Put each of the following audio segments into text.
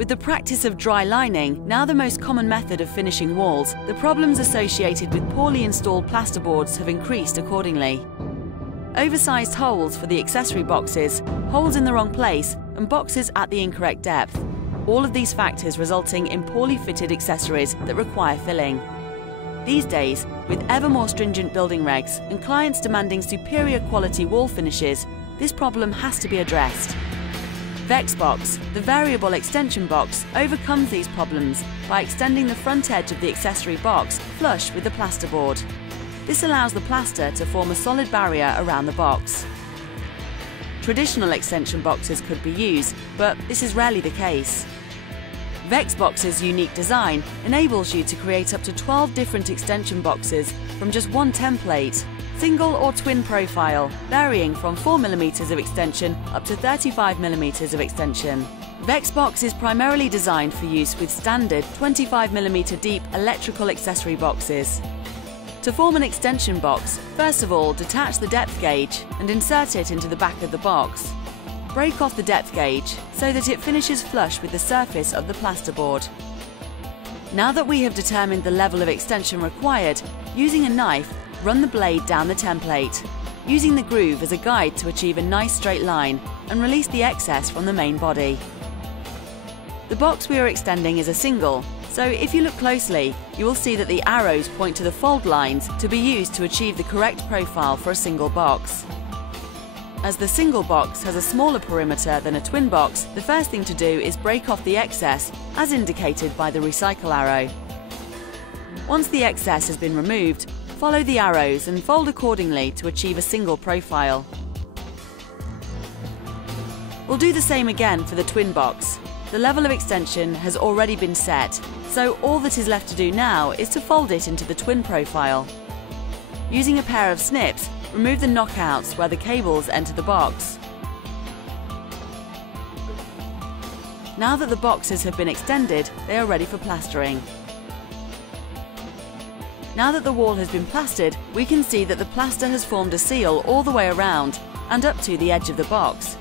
With the practice of dry lining now the most common method of finishing walls, the problems associated with poorly installed plasterboards have increased accordingly. Oversized holes for the accessory boxes, holes in the wrong place, and boxes at the incorrect depth. All of these factors resulting in poorly fitted accessories that require filling. These days, with ever more stringent building regs and clients demanding superior quality wall finishes, this problem has to be addressed. VEX Box, the variable extension box, overcomes these problems by extending the front edge of the accessory box flush with the plasterboard. This allows the plaster to form a solid barrier around the box. Traditional extension boxes could be used, but this is rarely the case. VEX Box's unique design enables you to create up to 12 different extension boxes from just one template, single or twin profile, varying from 4mm of extension up to 35mm of extension. VEX Box is primarily designed for use with standard 25mm deep electrical accessory boxes. To form an extension box, first of all detach the depth gauge and insert it into the back of the box. Break off the depth gauge so that it finishes flush with the surface of the plasterboard. Now that we have determined the level of extension required, using a knife, run the blade down the template, using the groove as a guide to achieve a nice straight line and release the excess from the main body. The box we are extending is a single, so if you look closely, you will see that the arrows point to the fold lines to be used to achieve the correct profile for a single box. As the single box has a smaller perimeter than a twin box, the first thing to do is break off the excess, as indicated by the recycle arrow. Once the excess has been removed, follow the arrows and fold accordingly to achieve a single profile. We'll do the same again for the twin box. The level of extension has already been set, so all that is left to do now is to fold it into the twin profile. Using a pair of snips, remove the knockouts where the cables enter the box. Now that the boxes have been extended, they are ready for plastering. Now that the wall has been plastered, we can see that the plaster has formed a seal all the way around and up to the edge of the box.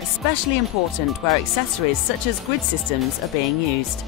Especially important where accessories such as grid systems are being used.